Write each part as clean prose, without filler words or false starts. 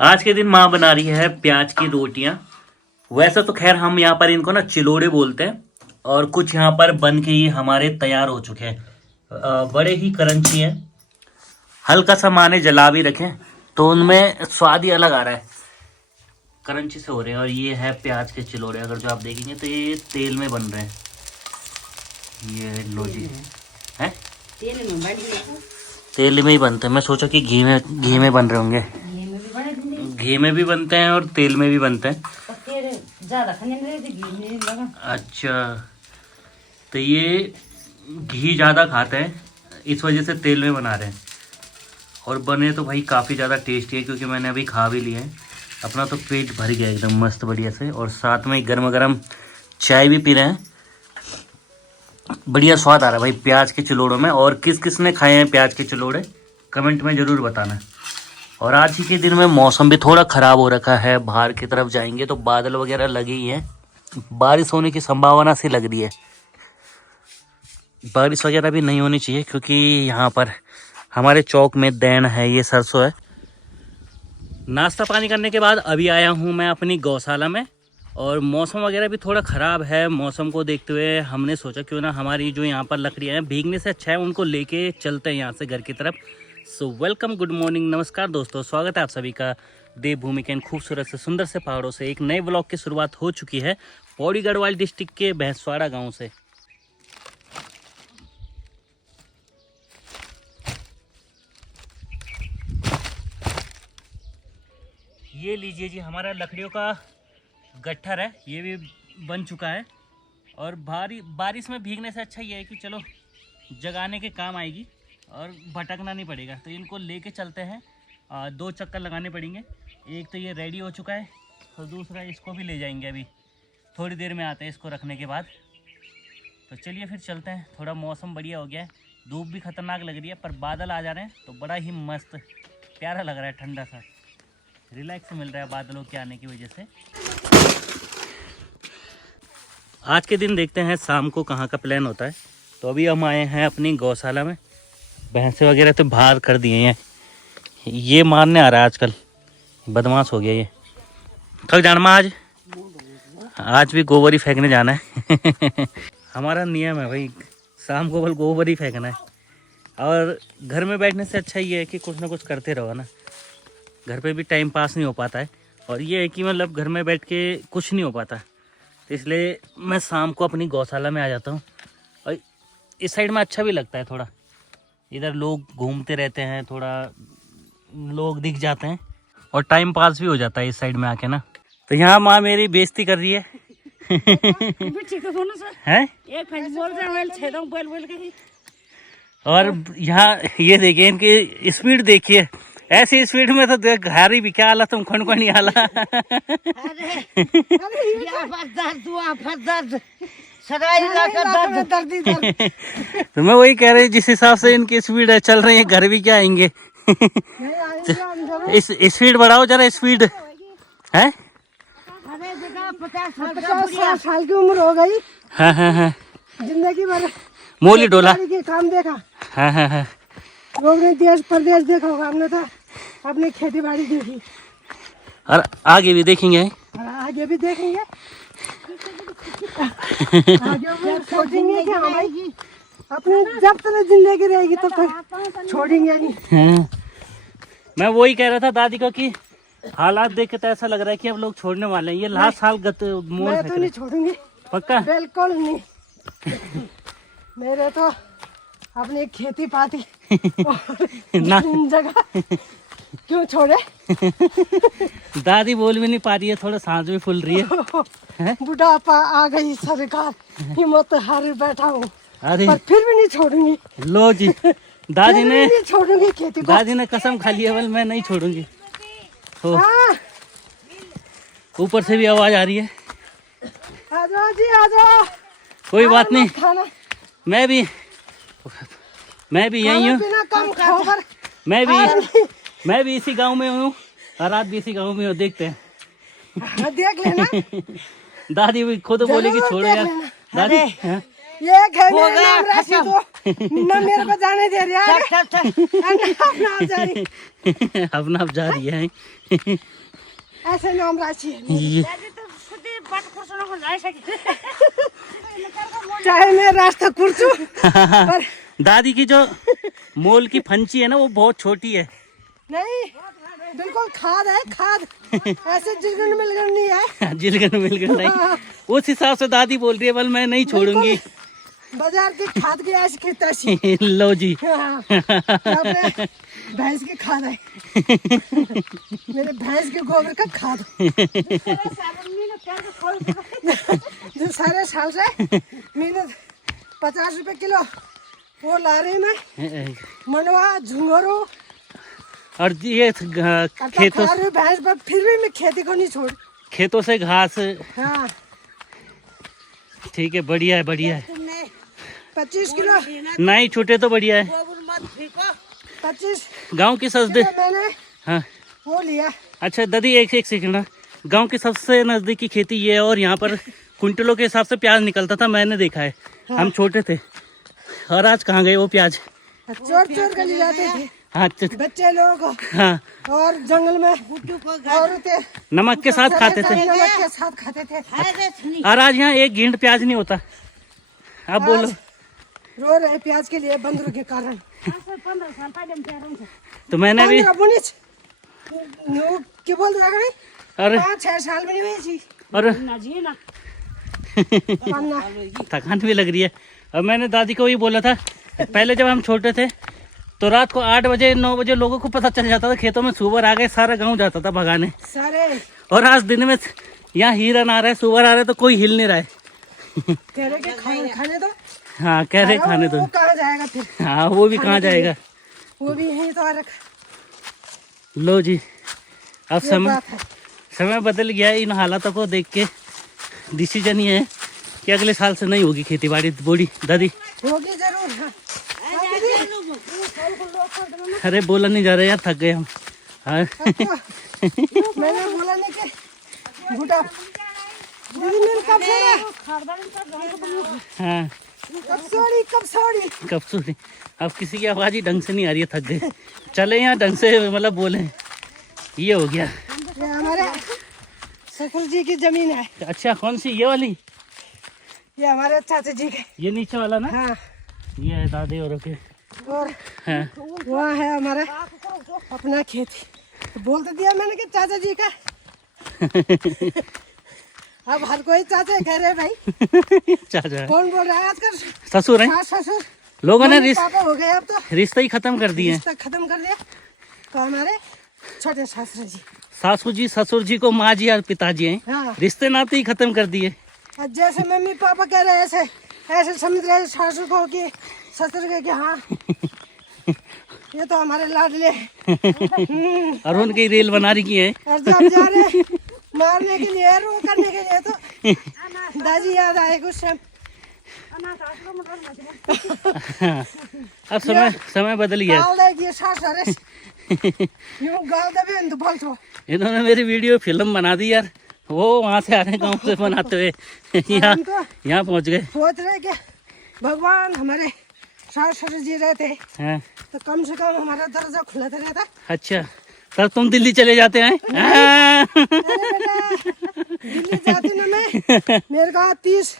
आज के दिन माँ बना रही है प्याज की रोटियां। वैसे तो खैर हम यहाँ पर इनको ना चिलोड़े बोलते हैं। और कुछ यहाँ पर बन के ये हमारे तैयार हो चुके हैं। बड़े ही क्रंची हैं। हल्का सा माँ ने जला भी रखे तो उनमें स्वाद ही अलग आ रहा है। क्रंची से हो रहे हैं। और ये है प्याज के चिलोड़े। अगर जो आप देखेंगे तो ये तेल में बन रहे हैं। ये लो जी है तेल में ही बनते हैं। मैं सोचा कि घी में बन रहे होंगे। घी में भी बनते हैं और तेल में भी बनते हैं। अच्छा, तो ये घी ज़्यादा खाते हैं इस वजह से तेल में बना रहे हैं। और बने तो भाई काफ़ी ज़्यादा टेस्टी है, क्योंकि मैंने अभी खा भी लिया है। अपना तो पेट भर गया एकदम मस्त बढ़िया से। और साथ में गर्मा गर्म चाय भी पी रहे हैं। बढ़िया स्वाद आ रहा है भाई प्याज के चिलोड़ों में। और किस किस ने खाए हैं प्याज के चिलोड़े कमेंट में ज़रूर बताना। और आज ही के दिन में मौसम भी थोड़ा ख़राब हो रखा है। बाहर की तरफ जाएंगे तो बादल वगैरह लगे ही हैं। बारिश होने की संभावना सी लग रही है। बारिश वगैरह भी नहीं होनी चाहिए, क्योंकि यहाँ पर हमारे चौक में दैन है, ये सरसों है। नाश्ता पानी करने के बाद अभी आया हूँ मैं अपनी गौशाला में। और मौसम वगैरह भी थोड़ा ख़राब है। मौसम को देखते हुए हमने सोचा क्यों ना हमारी जो यहाँ पर लकड़ियाँ हैं भीगने से अच्छा है उनको लेके चलते हैं यहाँ से घर की तरफ। सो वेलकम, गुड मॉर्निंग, नमस्कार दोस्तों, स्वागत है आप सभी का देवभूमि के इन खूबसूरत से सुंदर से पहाड़ों से एक नए ब्लॉग की शुरुआत हो चुकी है पौड़ी गढ़वाल डिस्ट्रिक्ट के भैंसवाड़ा गाँव से। ये लीजिए जी, हमारा लकड़ियों का गट्ठर है, ये भी बन चुका है। और बारिश में भीगने से अच्छा ये है कि चलो जगाने के काम आएगी और भटकना नहीं पड़ेगा। तो इनको लेके चलते हैं। 2 चक्कर लगाने पड़ेंगे। एक तो ये रेडी हो चुका है और दूसरा इसको भी ले जाएंगे। अभी थोड़ी देर में आते हैं इसको रखने के बाद। तो चलिए फिर चलते हैं। थोड़ा मौसम बढ़िया हो गया है, धूप भी खतरनाक लग रही है पर बादल आ जा रहे हैं तो बड़ा ही मस्त प्यारा लग रहा है। ठंडा सा रिलैक्स मिल रहा है बादलों के आने की वजह से। आज के दिन देखते हैं शाम को कहाँ का प्लान होता है। तो अभी हम आए हैं अपनी गौशाला में। भैंसे वगैरह तो बाहर कर दिए हैं। ये मारने आ रहा है आजकल, बदमाश हो गया ये। थक जाना माँ, आज भी गोबर ही फेंकने जाना है। हमारा नियम है भाई, शाम को बल गोबर ही फेंकना है। और घर में बैठने से अच्छा ये है कि कुछ ना कुछ करते रहो ना। घर पे भी टाइम पास नहीं हो पाता है। और ये है कि मतलब घर में बैठ के कुछ नहीं हो पाता, तो इसलिए मैं शाम को अपनी गौशाला में आ जाता हूँ। और इस साइड में अच्छा भी लगता है थोड़ा, इधर लोग घूमते रहते हैं, थोड़ा लोग दिख जाते हैं और टाइम पास भी हो जाता है इस साइड में आके ना। तो यहाँ माँ मेरी बेइज्जती कर रही है। हैं? और यहाँ ये देखिए, इनकी स्पीड देखिए। ऐसी स्पीड में तो देख हारी भी क्या आला, तुम खन नहीं आला। तो मैं वही कह रही, जिस हिसाब से इनकी स्पीड है चल रही है, घर भी क्या आएंगे। इस स्पीड बढ़ाओ जरा, स्पीड है। 50 साल की उम्र हो गई। हाँ हाँ हाँ, जिंदगी भर मोली डोला के काम देखा। हाँ हाँ हाँ, लोगों देश प्रदेश देखा होगा, हमने तो अपनी खेती बाड़ी देखी और आगे भी देखेंगे। और आगे भी देखेंगे। आगे भी सोचेंगे कि हाँ भाई अपनी जब तक जिंदगी रहेगी तब तक छोड़ेंगे नहीं। हाँ। मैं वही कह रहा था दादी को कि हालात देख के तो ऐसा लग रहा है कि अब लोग छोड़ने वाले हैं। ये लास्ट साल मोड़ मैं तो नहीं छोड़ूंगी, पक्का बिल्कुल नहीं। मेरे तो अपनी खेती पाती ना जगह क्यों छोड़े। दादी बोल भी नहीं पा रही है, थोड़ा सांस भी फूल रही है। बुढ़ापा आ गई, सरकार हिम्मत हार बैठा हूँ, अरे पर फिर भी नहीं छोड़ूंगी। लो जी, दादी ने नहीं छोड़ूंगी खेती को। दादी ने कसम खा ली है, बल मैं नहीं छोड़ूंगी। तो हाँ। ऊपर से भी आवाज आ रही है। आ जाओ जी, आ जाओ। कोई बात नहीं, खाना मैं भी यही हूँ। बिना कम खाओ पर मैं भी इसी गांव में हूँ और आप भी इसी गांव में हो। देखते हैं। हाँ, देख लेना। दादी भी खुद बोलेगी छोड़ो यार। दादी हाँ? ये खेलने नाम राशि तो न मेरे को जाने दे रही है अपना आप जा रही अपना आप जा रही है ऐसे नाम राशि है ये चाहे मैं रास्ता कुर्चू पर दादी की जो मोल की फंची है ना वो बहुत छोटी है। नहीं बिल्कुल खाद है खाद ऐसे जिलगन मिलगन नहीं है जिलगन मिलगन नहीं उस हिसाब से दादी बोल रही है बल मैं नहीं छोड़ूंगी बाजार की खाद की ऐसी की तैसी लो जी हाँ, अपने भैंस की खाद है मेरे भैंस के गोबर का खाद जो सारे साल से मैंने 50 रुपए किलो वो ला रही मैं मनवा झुंगरू और ये खेतों भैंस पर फिर भी मैं खेती को नहीं छोड़ खेतों से घास हाँ ठीक है बढ़िया है बढ़िया है 25 किलो नहीं छूटे तो बढ़िया है 25 गांव की सस्ते मैंने हाँ वो लिया अच्छा दादी एक सेकंड ना गांव की सबसे नजदीकी खेती ये है और यहाँ पर कुंटलों के हिसाब से प्याज निकलता था मैंने देखा है हाँ। हम छोटे थे और आज कहाँ गए वो प्याज चोर चोर कर ले जाते थे हाँ बच्चे लोगों को हाँ और जंगल में औरतें नमक के साथ खाते थे नमक के साथ खाते थे और आज यहाँ एक गिंड प्याज नहीं होता अब बोलो रो रहे प्याज के लिए बंदरों के कारण तो मैंने भी क्या बोल रहा है अरे 5-6 साल में नहीं हुई थी और पन्ना। थकान भी लग रही है। अब मैंने दादी को ही बोला था पहले जब हम छोटे थे तो रात को 8 बजे 9 बजे लोगों को पता चल जाता था खेतों में सुअर आ गए सारा गांव जाता था भगाने सारे और आज दिन में यहाँ हिरन आ रहा है सुअर आ रहा है तो कोई हिल नहीं रहा है कह रहे कि खाने दो हाँ कह रहे खाने दो वो कहाँ जाएगा फिर हाँ वो भी कहाँ जाएगा वो भी यहीं तो आ रखा लो जी अब ये बात है। समय बदल गया है। इन हालातों को देख के डिसीजन ये है कि अगले साल से नहीं होगी खेती बाड़ी बोड़ी दादी होगी जरूर हाँ। अरे बोला नहीं जा रहा यार थक गए हम हाँ मैंने बोला नहीं कि बूटा दीदी मेरे कब हाँ कब सोड़ी कब सुनी अब किसी की आवाज़ ही ढंग से नहीं आ रही है थक गए चले यहाँ ढंग से मतलब बोले ये हो गया ये हमारे सकुल जी की जमीन है अच्छा कौन सी ये वाली ये हमारे चाचा जी के ये नीचे वाला ना हाँ ये है दादे और के और हाँ वहाँ है हमारा अपना खेती तो बोल तो दिया मैंने कि चाचा जी का अब हर कोई चाचा कह रहे भाई चाचा कौन बोल रहा है आजकल ससुर है सास ससुर लोगों ने मम्मी पापा हो गए अब तो रिश्ता ही खत्म कर दिए रिश्ता खत्म कर दिया तो हमारे छोटे ससुर जी सासू जी ससुर जी को माँ जी और पिताजी हैं हाँ रिश्ते नाते ही खत्म कर दिए और जैसे मम्मी पापा कह रहे हैं ऐसे समझ रहे सासू को कि ससुर के कि हाँ ये तो हमारे लाडले और उनकी रेल बना रही है और जब जा रहे मारने के लिए रो करने के लिए तो दादी याद आए कुछ टाइम अब समय बदल गया गाल देगी सास अरे यूं गाल दबे तो बोल तो इन्होंने मेरी वीडियो फिल्म बना दी यार वो वहाँ से आ रहे गाँव से बनाते हुए यहाँ पहुँच गए सोच रहे कि भगवान हमारे सास ससुर जी रहते हाँ तो कम से कम हमारा दरवाजा खुला तो रहता अच्छा तब तुम दिल्ली चले जाते हैं अरे बेटा दिल्ली जाती ना मैं मेरे को 30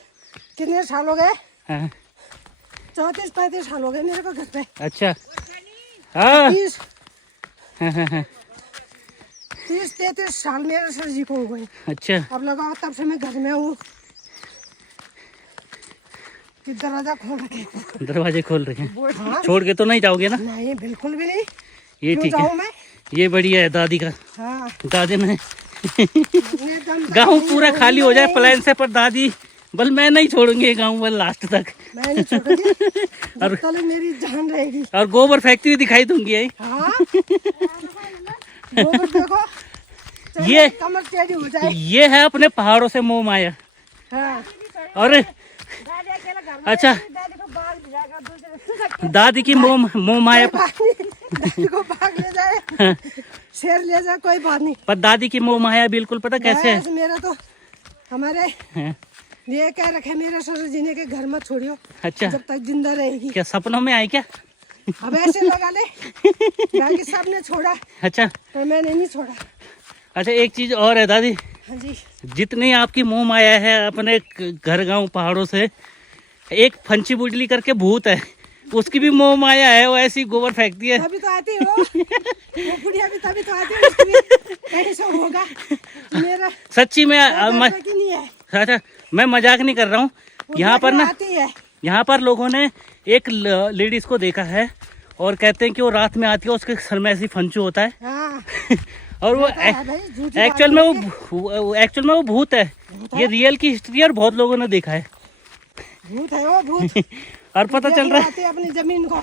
कितने साल हो गए हाँ, 34-35 साल हो गए मेरे को घर पे अच्छा हाँ 30 हाँ, हाँ, 30-33 साल मेरे सर जी को हो गए अच्छा अब लगाओ तब से मैं घर में हूँ कि दरवाजा खोल रखे दरवाजे खोल रखे हैं हाँ? छोड़ के तो नहीं जाओगे ना नहीं बिल्कुल भी नहीं ये क्यों ठीक जाऊँ है मैं ये बढ़िया है दादी का हाँ दादी ने एकदम गांव पूरा खाली हो जाए प्लान से पर दादी बल मैं नहीं छोड़ूंगी गांव बल लास्ट तक मैं नहीं छोड़ूंगी जब तक मेरी जान रहेगी और गोबर फेंकती हुई दिखाई दूंगी यही हाँ गोबर देखो चाहे ये कमर टेढ़ी हो जाए ये है अपने पहाड़ों से मोह माया हाँ और अच्छा दादी की मोह माया दादी को भाग ले जाए शेर ले जाए कोई बात नहीं पर दादी की मोह माया बिल्कुल पता कैसे है मेरा तो हमारे हाँ, ये कह रखे मेरे ससुर जी ने के घर मत छोड़ियो अच्छा, जब तक जिंदा रहेगी। क्या सपनों में आई क्या? अब ऐसे लगा ले बाकी सबने छोड़ा अच्छा पर मैंने नहीं छोड़ा। अच्छा, एक चीज और है दादी, हाँ जी, जितनी आपकी मोह माया है अपने घर गांव पहाड़ों से, एक फंची बुजली करके भूत है, उसकी भी मोह माया है, वो ऐसी गोबर फेंकती है। तभी तो आती हो वो बुढ़िया भी तभी तो आती है, उसकी भी कहीं से होगा मेरा सच्ची में की नहीं है। अच्छा, मैं मजाक नहीं कर रहा हूँ। वो यहाँ पर ना, आती है। यहाँ पर लोगों ने एक लेडीज को देखा है और कहते हैं कि वो रात में आती है, उसके सर में ऐसी फंचू होता है हाँ और वो एक्चुअल में वो भूत है। ये रियल की हिस्ट्री है और बहुत लोगों ने देखा है। भूत है वो भूत और पता चल रहा है अपनी जमीन को।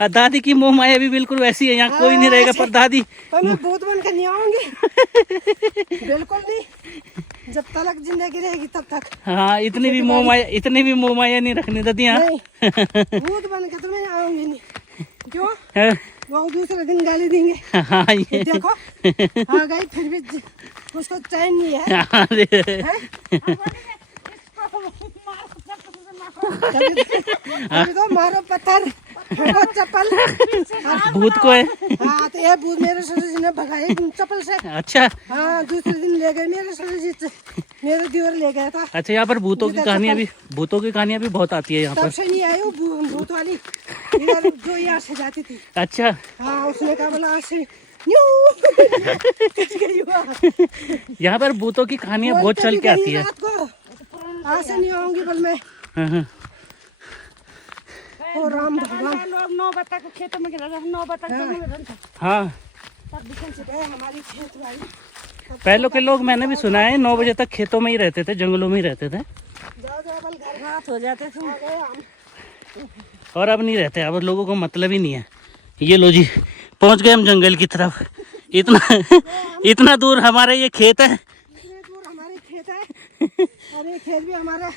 है दादी की मोह माया भी बिल्कुल वैसी है, यहाँ कोई नहीं रहेगा पर दादी पर मैं भूत बन कर नहीं आऊंगी बिल्कुल नहीं, जब तक जिंदगी रहेगी तब तक। हाँ, इतनी भी मोह माया नहीं रखनी दादी। हाँ भूत बन के तो मैं आऊंगी नहीं। क्यों? वो दूसरे दिन गाली देंगे। हाँ ये देखो आ गई फिर भी उसको चैन नहीं है। तभी तो मारो पत्थर फेंको चप्पल भूत को है। हाँ तो ये भूत मेरे ससुर जी ने भगाई चप्पल से। अच्छा हाँ दूसरे दिन ले गए मेरे ससुर जी से, मेरे दिवर ले गया था। अच्छा, यहाँ पर भूतों की कहानियाँ भी बहुत आती है यहाँ तब पर। से नहीं आई वो भूत वाली इधर जो यहाँ से जाती थी। अच्छा हाँ उसने कहा बोला आज से यहाँ पर भूतों की कहानियाँ बहुत चल के आती है। आज से नहीं आऊंगी बल मैं। हाँ, ओ राम भगवान। लोग 9 बजे तक खेतों में गिरा 9 बजे तक हाँ। तब दिखन से गए हमारी खेत वाली। पहले के लोग मैंने भी सुना है 9 बजे तक खेतों में ही रहते थे, जंगलों में ही रहते थे जाओ जाओ बल घर रात हो जाते थे। और अब नहीं रहते। अब लोगों को मतलब ही नहीं है। ये लो जी, पहुंच गए हम जंगल की तरफ। इतना दूर हमारे ये खेत है। इतने दूर हमारे खेत है और ये खेत भी हमारे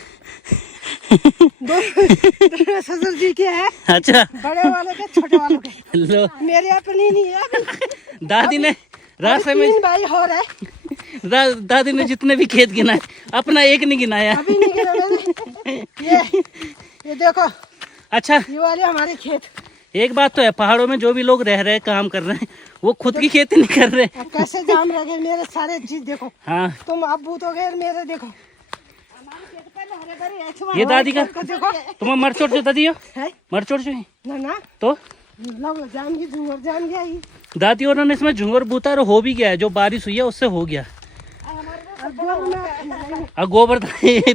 दो ससुर जी के है। अच्छा, बड़े वाले के छोटे वालों के, लो मेरे अपनी नहीं है। दादी ने रास्ते में 3 भाई हो रहे। दादी ने जितने भी खेत गिनाए अपना एक नहीं गिनाया। अभी नहीं गिना मैंने। ये देखो अच्छा, ये वाले हमारे खेत। एक बात तो है, पहाड़ों में जो भी लोग रह रहे हैं, काम कर रहे हैं, वो खुद की खेती नहीं कर रहे। अब कैसे जाम रह गए मेरे सारे चीज देखो। हाँ, तुम अब भूत हो गए मेरे देखो। ये दादी का देखो तुम्हें मरचोट जो दादी हो, है मरचोट जो है ना ना तो लोग जान की झूमर जान गया ये। दादी और ने इसमें झुंगर बूता और हो भी गया है, जो बारिश हुई है उससे हो गया। अब गोबर में और गोबर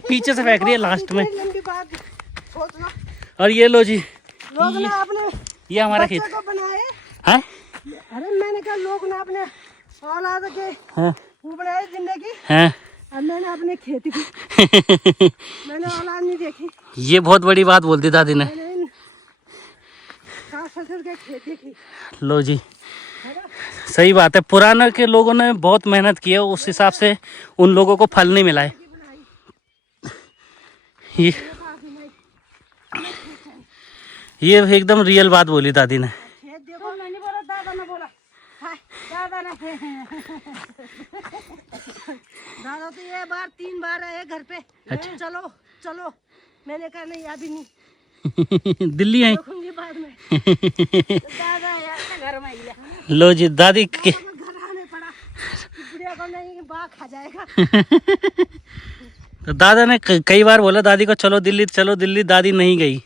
पीछे से फेंक रही है लास्ट में। इतनी लंबी बात सोच लो। और ये लो जी, लोग ने अपने ये हमारा बच्चे खेत को बनाए। है। अरे मैंने कहा लोग ने अपने औलाद के हाँ वो बनाए जिंदगी। हैं। अब मैंने अपने खेती की मैंने औलाद नहीं देखी। ये बहुत बड़ी बात बोलती दादी ने। मैंने इन सास ससुर के खेती की। लो जी, सही बात है। पुराने के लोगों ने बहुत मेहनत की है, उस हिसाब से उन लोगों को फल नहीं मिला है। ये एकदम रियल बात बोली दादी ने। खेत देखो मैंने बोला दादा ने बोला हाँ, दादा ने दादा तो ये बार 3 बार आए घर पे। अच्छा। चलो चलो मैंने कहा नहीं अभी नहीं दिल्ली आई। देखूंगी बाद में। दादा यार घर में ही लो जी, दादी के घर आने पड़ा बुढ़िया को नहीं बाघ खा जाएगा। तो दादा ने कई बार बोला दादी को चलो दिल्ली, चलो दिल्ली। दादी नहीं गई।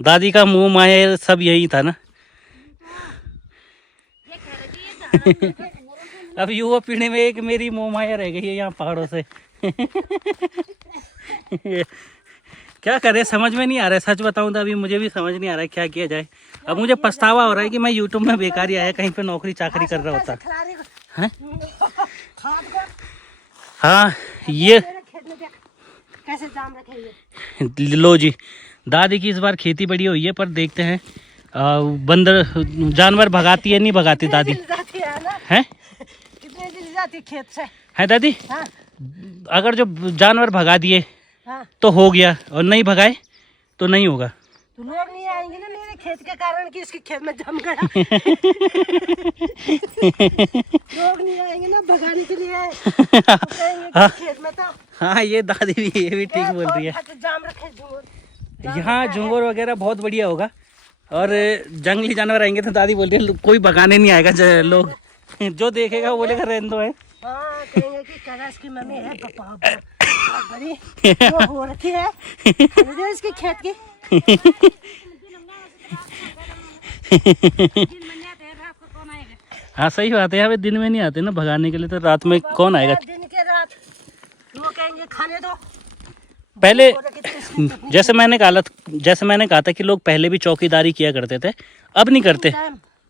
दादी का मुंह माया सब यही था ना। अब युवा पीढ़ी में एक मेरी मोह माया रह गई है यहाँ पहाड़ों से। क्या करे, समझ में नहीं आ रहा है। सच बताऊं तो अभी मुझे भी समझ नहीं आ रहा है क्या किया जाए। अब मुझे पछतावा हो रहा है कि मैं यूट्यूब में बेकार ही आया, कहीं पे नौकरी चाकरी कर रहा होता है। हाँ, ये कैसे जाम रखे ये। लो जी, दादी की इस बार खेती बड़ी हुई है, पर देखते हैं बंदर जानवर भगाती है नहीं भगाती दादी जाती है ना, है कितने दिन जाती खेत से। है दादी। हाँ अगर जो जानवर भगा दिए हाँ तो हो गया, और नहीं भगाए तो नहीं होगा। तो लोग नहीं आएंगे ना मेरे खेत के कारण कि इसके खेत में जम गया। लोग नहीं आएंगे ना भगाने के लिए। तो कहेंगे कि खेत में तो हाँ ये दादी भी ये भी ठीक बोल रही है। जाम रखे झूमर। यहाँ झुंगुर वगैरह बहुत बढ़िया होगा और जंगली जानवर आएंगे तो दादी बोल रही है कोई भगाने नहीं आएगा, लोग जो देखेगा वो बोलेगा रहने दो है। हाँ कहेंगे कि कैलाश की मम्मी है पापा बड़ी वो हो रखी है खरीदे इसकी खेत की। हाँ सही बात है, यहाँ पे दिन में नहीं आते ना भगाने के लिए, तो रात में कौन आएगा। दिन के रात वो कहेंगे खाने दो। पहले जैसे मैंने कहा था कि लोग पहले भी चौकीदारी किया करते थे, अब नहीं करते।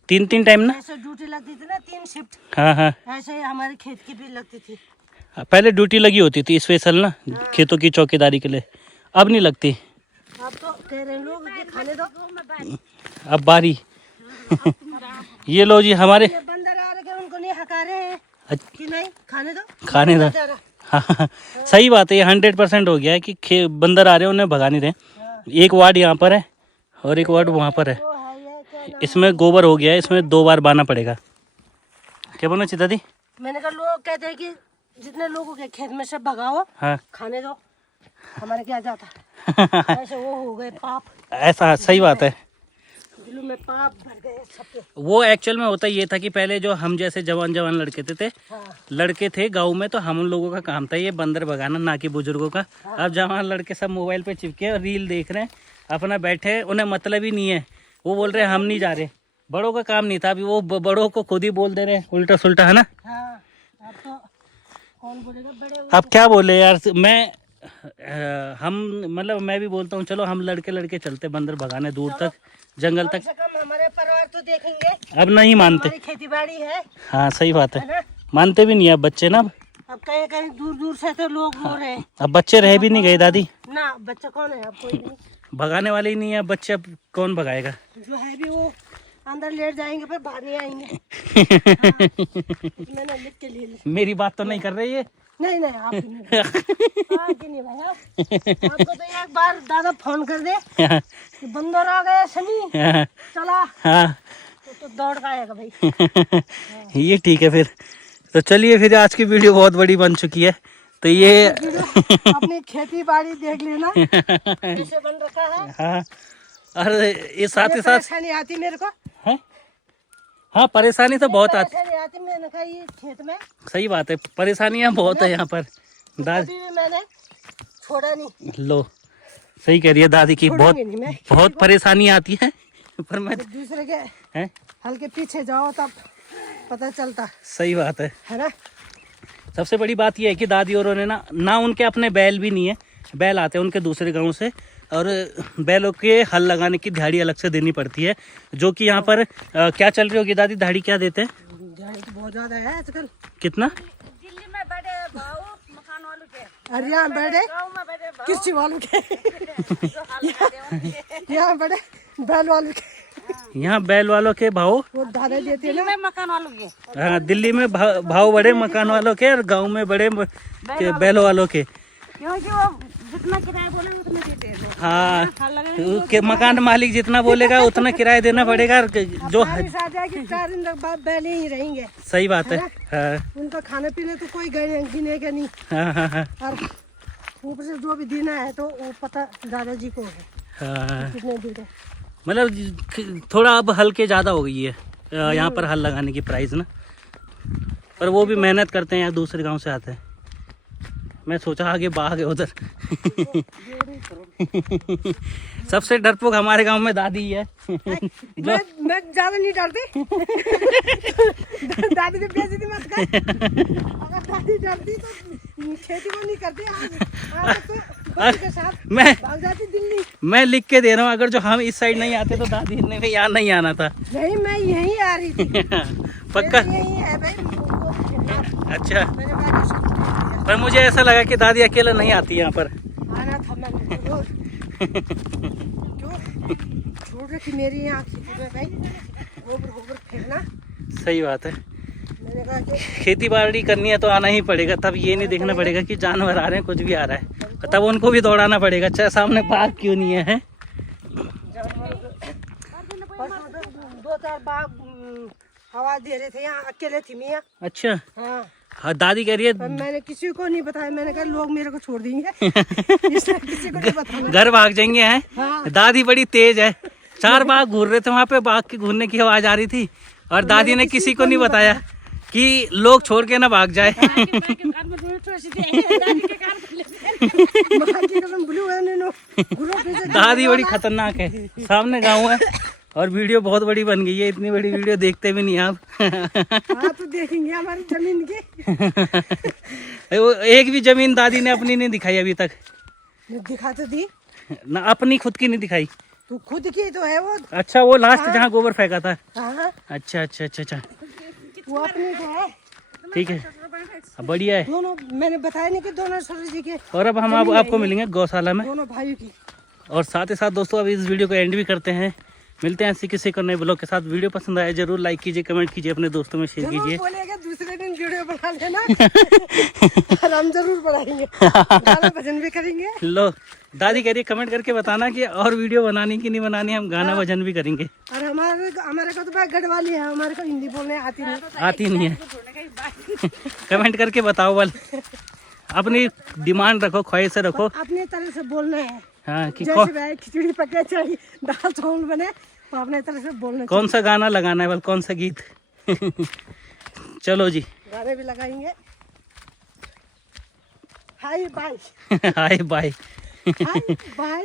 3 टाइम ना, ऐसे ड्यूटी लगती थी ना 3 शिफ्ट, हाँ हाँ ऐसे ही हमारे खेत की भी लगती थी। पहले ड्यूटी लगी होती थी स्पेशल ना खेतों की चौकीदारी के लिए, अब नहीं लगती। अब तो कह रहे हैं लोग कि खाने दो। अब बारी ये लो जी हमारे ये बंदर आ रखे उनको नहीं हका रहे हैं कि नहीं खाने दो खाने दो। हाँ सही बात है, ये 100% हो गया है कि बंदर आ रहे हैं उन्हें भगा नहीं रहे। एक वार्ड यहाँ पर है और एक वार्ड वहाँ पर है। वो है ये क्या नाम? इसमें गोबर हो गया है, इसमें 2 बार बाना पड़ेगा। क्या बोलना चाहिए दादी? मैंने कहा लोग कहते हैं कि जितने लोगों के खेत में से भगाओ हाँ खाने दो, हमारे क्या जाता। ऐसे वो हो गए पाप, ऐसा सही बात है। दिलों में पाप भर गए सबके। वो एक्चुअल में होता ये था कि पहले जो हम जैसे जवान लड़के थे हाँ लड़के थे गांव में, तो हम लोगों का काम था ये बंदर भगाना, ना कि बुजुर्गों का। अब जवान लड़के सब मोबाइल पे चिपके और रील देख रहे हैं, अपना बैठे, उन्हें मतलब ही नहीं है। वो बोल रहे हैं हम नहीं जा रहे। बड़ों का काम नहीं था, अभी वो बड़ों को खुद ही बोल दे रहे हैं उल्टा सुल्टा, है ना। हाँ अब तो कौन बोलेगा बड़े। अब क्या बोले यार, हम मतलब मैं भी बोलता हूँ चलो हम लड़के चलते बंदर भगाने दूर तक जंगल कम तक। से कम हमारे परिवार तो देखेंगे। अब नहीं मानते। हमारी खेती बाड़ी है हाँ सही बात है, ना। मानते भी नहीं अब बच्चे ना। अब कहीं कहीं दूर दूर से तो लोग हो रहे हैं अब बच्चे रह भी नहीं गए दादी, ना। बच्चा कौन है अब, कोई नहीं। भगाने वाले ही नहीं है बच्चे, अब कौन भगाएगा। जो है भी वो अंदर लेट जाएंगे पर बाहर नहीं आएंगे। मैंने लिख के लिए ली। मेरी बात तो नहीं कर रही है। नहीं नहीं आप नहीं भाई आपको तो एक बार दादा फोन कर दे कि बंदर आ गए शनि चला हाँ तो दौड़ का आएगा भाई। ये ठीक है फिर। तो चलिए फिर आज की वीडियो बहुत बड़ी बन चुकी है, तो ये अपनी खेती बाड़ी देख लेना कैसे बन रखा है। हाँ और ये साथ ही साथ परेशानी आती मेरे को है। हाँ परेशानी तो बहुत आती, परेशानी आती मैंने कहा ये खेत में सही बात है, परेशानियाँ बहुत है यहाँ पर। दादी कभी भी मैंने छोड़ा नहीं। लो सही कह रही है दादी की, बहुत छोड़ूंगी नहीं मैं। बहुत परेशानी आती है पर मैं दूसरे के है। हल्के पीछे जाओ तब पता चलता सही बात है ना। सबसे बड़ी बात यह है कि दादी और ने ना उनके अपने बैल भी नहीं है, बैल आते हैं उनके दूसरे गांव से, और बैलों के हल लगाने की दिहाड़ी अलग से देनी पड़ती है। जो कि यहाँ पर क्या चल रही होगी दादी, दिहाड़ी क्या देते हैं? दिहाड़ी तो बहुत ज्यादा है आजकल। कितना? दिल्ली में बड़े भाव मकान वालों के, अरे यहाँ बड़े गाँव में बड़े भाव किस चीज वालों के जो हाल करते हैं। यहाँ बड़े बैल वालों के यहाँ बैल वालों के भाव, वो दादा देते हैं दिल्ली ना। में मकान वालों के, हाँ दिल्ली में भाव बड़े मकान वालों के और गांव में बड़े बैलों वालों के। क्योंकि वो जितना किराया बोले उतना देते हैं। हाँ हाल लगे के मकान मालिक जितना बोलेगा उतना किराया देना पड़ेगा। जो बारिश आ जाएगी 4 दिन तक बाद बैल ही रहेंगे। सही बात है। हाँ उनका खाने पीने तो कोई गिनेगा नहीं। हाँ हाँ हाँ और ऊपर से जो भी देना है तो वो पता दादाजी को है हाँ। कितने दिन है। मतलब थोड़ा अब हल्के ज़्यादा हो गई है यहाँ पर हल लगाने की प्राइस ना, पर वो भी मेहनत करते हैं, यहाँ दूसरे गांव से आते हैं। मैं सोचा आगे भाग है उधर। सबसे डरपोक हमारे गांव में दादी ही है। मैं ज्यादा नहीं डरती। दादी की बेइज्जती मत कर। अगर दादी डरती तो खेती को नहीं करती। आज तो बच्चे के साथ मैं भाग जाती दिल्ली। मैं लिख के दे रहा हूँ, अगर जो हम इस साइड नहीं आते तो दादी ने भी यहाँ नहीं आना था। नहीं मैं यहीं आ रही थी। पक्का? यही है भाई। अच्छा, मैंने कहा कि इसको भेज दिया। पर मुझे ऐसा लगा कि दादी अकेला नहीं आती यहाँ पर। आना था मैंने जरूर। क्यों छोड़ रखी मेरी यहाँ खेती में भाई, गोबर फेंकना। सही बात है, मैंने कहा कि खेती बाड़ी करनी है तो आना ही पड़ेगा। तब ये नहीं देखना पड़ेगा कि जानवर आ रहे हैं, कुछ भी आ रहा है, तब उनको भी दौड़ाना पड़ेगा, चाहे सामने बाघ क्यों नहीं है। परसों तो 2-4 बाघ हवा दे रहे थे, यहाँ अकेले थी मियाँ। अच्छा। हाँ, हाँ दादी कह रही पर है मैंने किसी को नहीं बताया, मैंने कहा लोग मेरे को छोड़ देंगे इसलिए किसी को नहीं बताना। घर भाग जाएंगे हैं। हाँ। दादी बड़ी तेज है, 4 बाघ घूर रहे थे वहाँ पे, बाघ के घूरने की आवाज आ रही थी और दादी ने किसी को नहीं बताया कि लोग छोड़ के ना भाग जाए। दादी बड़ी खतरनाक है। सामने गाँव है और वीडियो बहुत बड़ी बन गई है, इतनी बड़ी वीडियो देखते भी नहीं आप। हाँ तो देखेंगे हमारी जमीन की। वो एक भी जमीन दादी ने अपनी नहीं दिखाई अभी तक। दिखा तो दी, ना अपनी खुद की नहीं दिखाई। तू खुद की तो है वो। अच्छा वो लास्ट जहाँ गोबर फेंका था। हाँ, अच्छा अच्छा अच्छा अच्छा वो अपनी तो है। ठीक है, बढ़िया है। दोनों मैंने बताया नहीं कि दोनों ससुर जी के, और अब हम आपको मिलेंगे गौशाला में, दोनों भाइयों की। और साथ ही साथ दोस्तों अब इस वीडियो को एंड भी करते हैं। मिलते हैं ऐसे किसी को नए ब्लॉग के साथ। वीडियो पसंद आया जरूर लाइक कीजिए, कमेंट कीजिए, अपने दोस्तों में शेयर कीजिए। बोलेगा दूसरे दिन वीडियो बना लेना और हम जरूर बनाएंगे, गाना भजन भी करेंगे। लो दादी कह रही है कमेंट करके बताना कि और वीडियो बनानी कि नहीं बनानी, हम गाना भजन भी करेंगे। और हमारे को तो भाई गढ़वाली है, हमारे को हिंदी बोलने आती नहीं है। कमेंट करके बताओ बल, अपनी डिमांड रखो, ख्वाहिश रखो। अपने तरह से बोलना है। हाँ कि जैसे भाई खिचड़ी पके चाहिए, दाल चावल बने, तो अपने तरह से बोलना चाहिए। कौन सा गाना लगाना है बल, कौन सा गीत। चलो जी, गाने भी लगाएंगे। Hi bye. Hi bye. Hi bye.